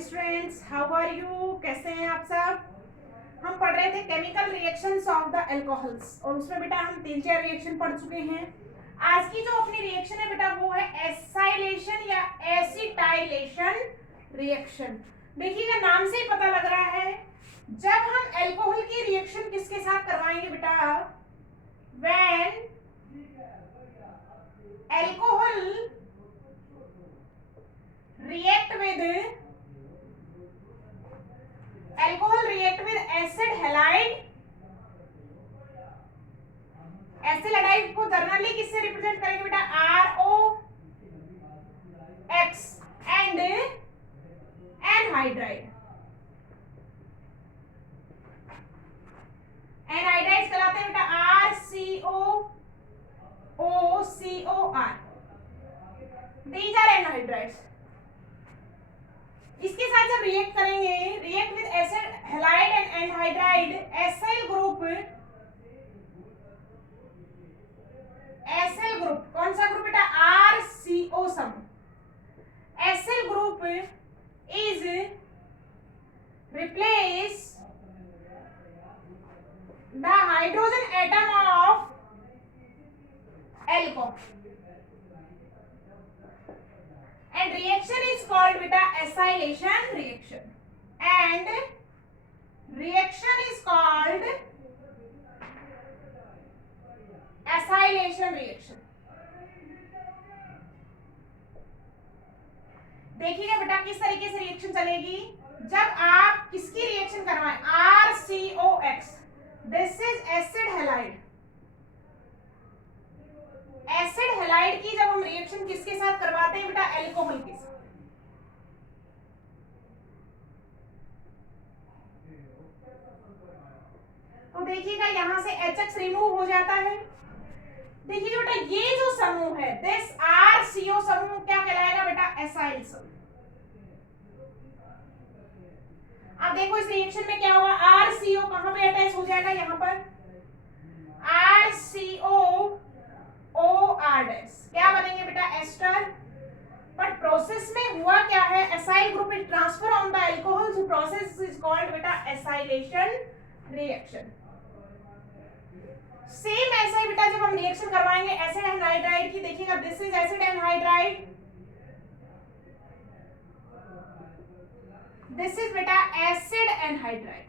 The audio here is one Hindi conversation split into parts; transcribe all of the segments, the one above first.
Students, how are you? कैसे हैं आप सब? हम पढ़ रहे थे chemical reactions of the alcohols और उसमें बेटा हम 3-4 रिएक्शन पढ़ चुके हैं। आज की जो अपनी रिएक्शन है बेटा वो है एसाइलेशन या एसिटाइलेशन रिएक्शन। देखिएगा नाम से ही पता लग रहा है, जब हम अल्कोहल की रिएक्शन किसके साथ करवाएंगे बेटा, when alcohol react with acid halide। Acid halide को जर्नली किससे रिप्रेजेंट करेंगे बेटा, ROX एंड एनहाइड्राइड। एनहाइड्राइड्स कहलाते हैं बेटा RCOOCOR। These are anhydrides. इसके साथ जब रिएक्ट करेंगे, react with acid halide and anhydride, acyl group कौन सा ग्रुप बेटा, RCO सम। Acyl group is replace the hydrogen atom of alcohol and reaction is called beta acylation reaction and reaction is called acylation reaction। देखिएगा बेटा किस तरीके से रिएक्शन चलेगी। जब आप किसकी रिएक्शन करवाएं, RCOX, this is acid halide. Acid halide की जब हम रिएक्शन किसके साथ करवाते हैं बेटा, अल्कोहल के साथ। तो देखिएगा यहां से HX रिमूव हो जाता है। देखिएगा बेटा ये जो समूह है, दिस RCO समूह क्या कहलाएगा बेटा, एसाइल समूह। अब देखो इस रिएक्शन में क्या होगा, RCO कहां पे अटैच हो जाएगा, यहां पर RCO OR- क्या बनेंगे बेटा, एस्टर। बट प्रोसेस में हुआ क्या है, acyl group is transfer on the alcohol, so process is called बेटा एसाइलेशन रिएक्शन। सेम ऐसा ही बेटा जब हम रिएक्शन करवाएंगे एसिड एनहाइड्राइड की, देखिएगा this is acid anhydride, this is बेटा acid anhydrides.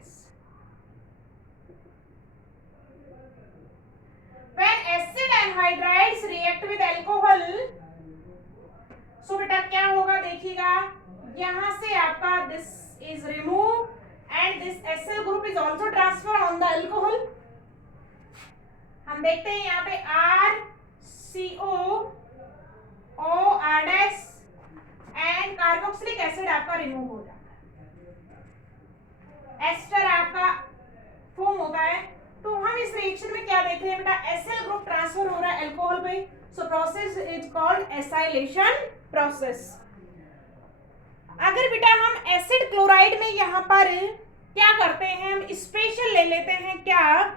When acid anhydrides react with alcohol, so बेटा क्या होगा, देखिएगा यहां से आपका this is removed and this acyl group is also transfer on the alcohol। हम देखते हैं यहाँ पे RCO OR- and carboxylic acid आपका रिमूव हो जाता है, एस्टर आपका फॉर्म होता है। तो हम इस रिएक्शन में क्या देख रहे हैं बेटा, एसिल ग्रुप ट्रांसफर हो रहा है अल्कोहल पे, so process is called acylation process. अगर बेटा हम एसिड क्लोराइड में यहां पर क्या करते हैं, हम स्पेशल ले लेते हैं क्या,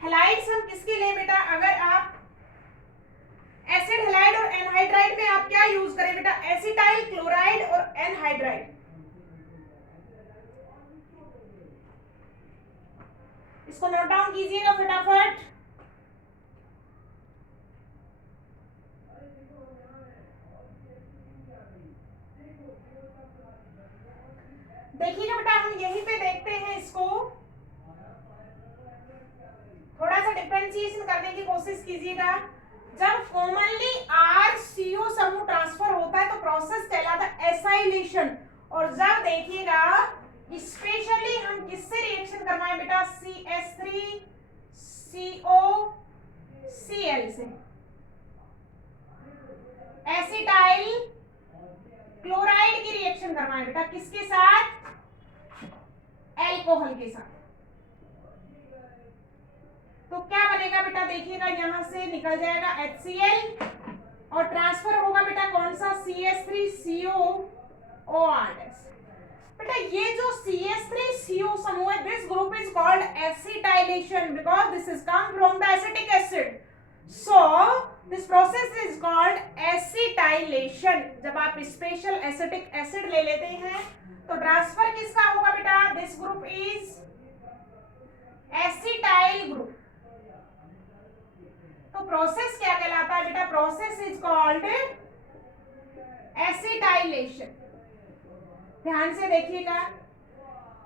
हैलाइड्स हम किसके लिए बेटा, अगर आप एसिड हैलाइड और एनहाइड्राइड में आप क्या यूज करें बेटा, एसिटाइल क्लोराइड और एनहाइड्राइड। इसको नोट डाउन कीजिएगा फटाफट। देखिएगा बेटा हम यहीं पे देखते हैं, इसको थोड़ा सा डिफरेंशिएशन करने की कोशिश कीजिएगा। जब कॉमनली RCO समूह ट्रांसफर होता है तो प्रोसेस कहलाता है एसाइलेशन, और जब देखिएगा स्पेशली हम किससे रिएक्शन करवाएं बेटा, CH3COCl से, एसिटाइल क्लोराइड की रिएक्शन करवाएं बेटा, किसके साथ, अल्कोहल के साथ। तो क्या बनेगा बेटा, देखिएगा यहां से निकल जाएगा HCl और ट्रांसफर होगा बेटा कौन सा, CH3COOR। बेटा ये जो CH3CO समूह है, this group is called acetylation because this is come from the acetic acid. So this process is called acetylation. जब आप स्पेशल एसिटिक एसिड ले लेते हैं तो ट्रांसफर किसका होगा बेटा? This group is acetyl group. तो प्रोसेस क्या कहलाता है बेटा? Process is called acetylation. ध्यान से देखिएगा,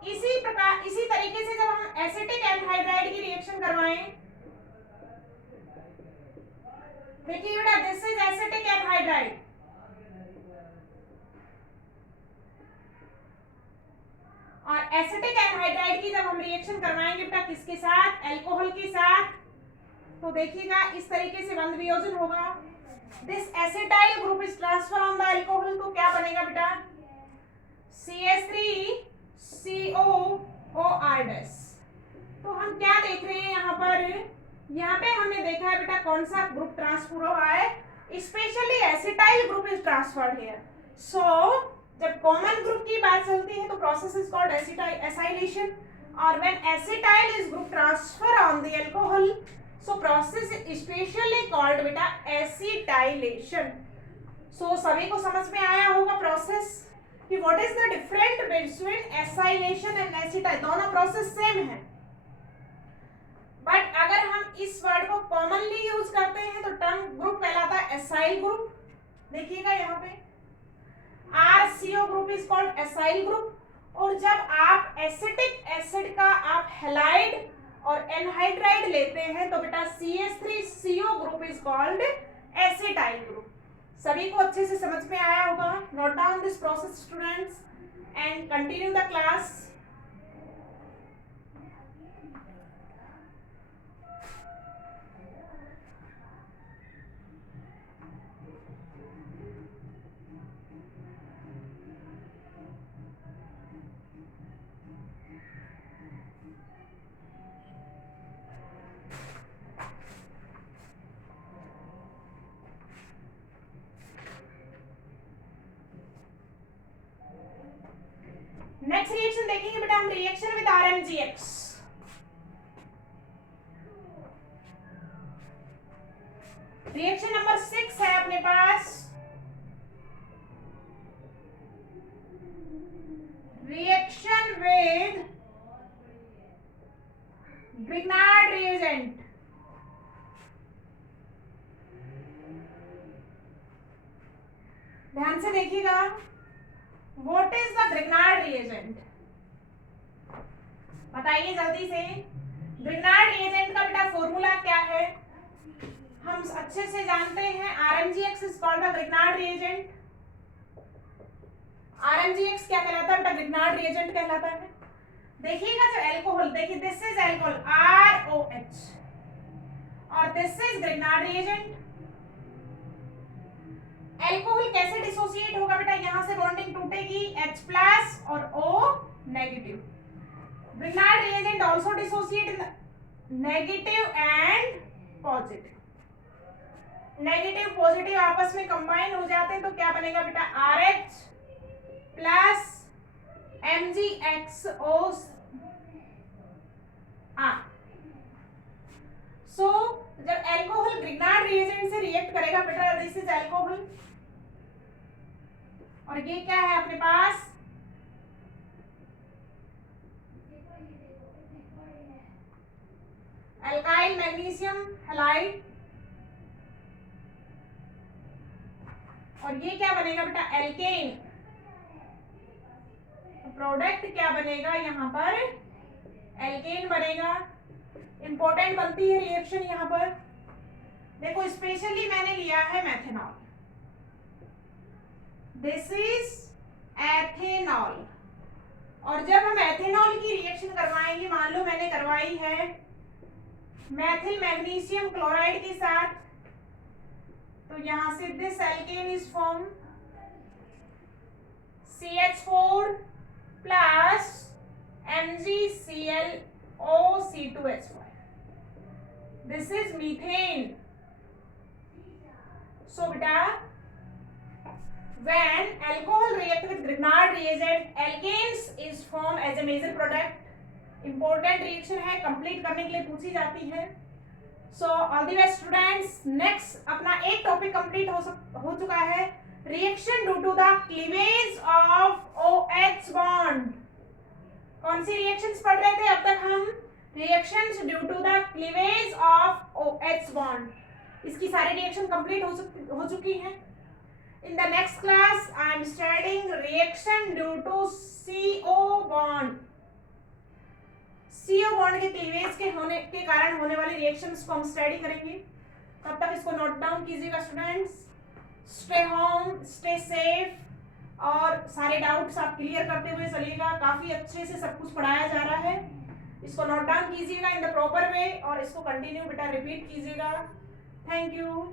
इसी प्रकार इसी तरीके से जब हम एसिटिक एनहाइड्राइड की रिएक्शन करवाएं, देखिए बेटा दिस इज एसिटिक एनहाइड्राइड, और एसिटिक एनहाइड्राइड की जब हम रिएक्शन करवाएंगे बेटा किसके साथ? अल्कोहल के साथ, तो देखिएगा इस तरीके से बंध वियोजन होगा। This acetyl group is transfer on the alcohol, तो क्या बनेगा बेटा? CH3COOR। तो हम क्या देख रहे हैं यहाँ पर? यहाँ पे हमने देखा है बेटा कौन सा ग्रुप ट्रांसफर हुआ है? Specially acetyl group is transferred here. So जब कॉमन ग्रुप की बात चलती है तो प्रोसेस इज कॉल्ड एसिटाइलेशन, और when acetyl is group transfer on the alcohol, so process specially called बेटा एसिटाइलेशन। सो सभी को समझ में आया होगा प्रोसेस कि what is the different between acylation and acetyl? दोनों प्रोसेस सेम है, बट अगर हम इस वर्ड को कॉमनली यूज करते हैं तो टर्म ग्रुप कहलाता है एसाइल ग्रुप। देखिएगा यहाँ पे RCO group is called acyl group, और जब आप एसिटिक एसिड का आप हैलाइड और एनहाइड्राइड लेते हैं तो बेटा CH3CO group is called acetyl group. सभी को अच्छे से समझ में आया होगा? Note down this process students and continue the class. Next reaction देखेंगे बेटा हम, reaction with RMGX। Reaction number 6 है अपने पास, रिएक्शन विद ग्रिग्नार्ड रिएजेंट। ध्यान से देखिएगा, What is the Grignard reagent? बताइए जल्दी से। Grignard reagent का बेटा फॉर्मूला क्या है? हम अच्छे से जानते हैं, RMGX is called the Grignard reagent। RMGX क्या कहलाता है बेटा? Grignard reagent कहलाता है। देखिएगा जो अल्कोहल, देखिए दिस इज अल्कोहल ROH, और this is Grignard reagent। Alcohol कैसे डिसोसिएट होगा बेटा? यहां से बॉन्डिंग टूटेगी H+ और O negative. Grignard reagent also dissociate in the negative and positive। Negative positive आपस में कंबाइन हो जाते हैं तो क्या बनेगा बेटा? RH plus MgXO। सो जब अल्कोहल Grignard reagent से रिएक्ट करेगा बेटा, दिस इज अल्कोहल, और ये क्या है अपने पास? अल्काइल मैग्नीशियम हैलाइड, और ये क्या बनेगा बेटा? एल्केन। प्रोडक्ट क्या बनेगा यहाँ पर? एल्केन बनेगा। इंपॉर्टेंट बनती है रिएक्शन यहाँ पर। देखो स्पेशली मैंने लिया है मेथेनॉल, दिस इज एथेनॉल, और जब हम एथेनॉल की रिएक्शन करवाएंगे, मान लो मैंने करवाई है मैथिल मैग्नीशियम क्लोराइड के साथ, तो यहां से this alkane is form CH4 plus MgClO(C2H5). This is methane. So beta, when alcohol react with Grignard reagent, alkanes is formed as a major product। important reaction है, complete करने के लिए पूछी जाती है। So all the best students. Next अपना एक टॉपिक कंप्लीट हो चुका है, reaction due to the cleavage of OH bond. कौन सी रिएक्शंस पढ़ रहे थे अब तक हम? Reactions due to the cleavage of OH bond. इसकी सारी रिएक्शन कंप्लीट हो चुकी हैं। In the next class, I am studying reaction due to CO bond. CO bond के क्लीवेज के कारण होने वाली रिएक्शंस को हम स्टडी करेंगे। तब तक इसको नोट डाउन कीजिएगा students. Stay home, stay safe और सारे डाउट्स आप क्लियर करते हुए चलिएगा। काफी अच्छे से सब कुछ पढ़ाया जा रहा है। इसको नोट डाउन कीजिएगा इन द प्रॉपर वे और इसको कंटिन्यू बेटा रिपीट कीजिएगा। Thank you.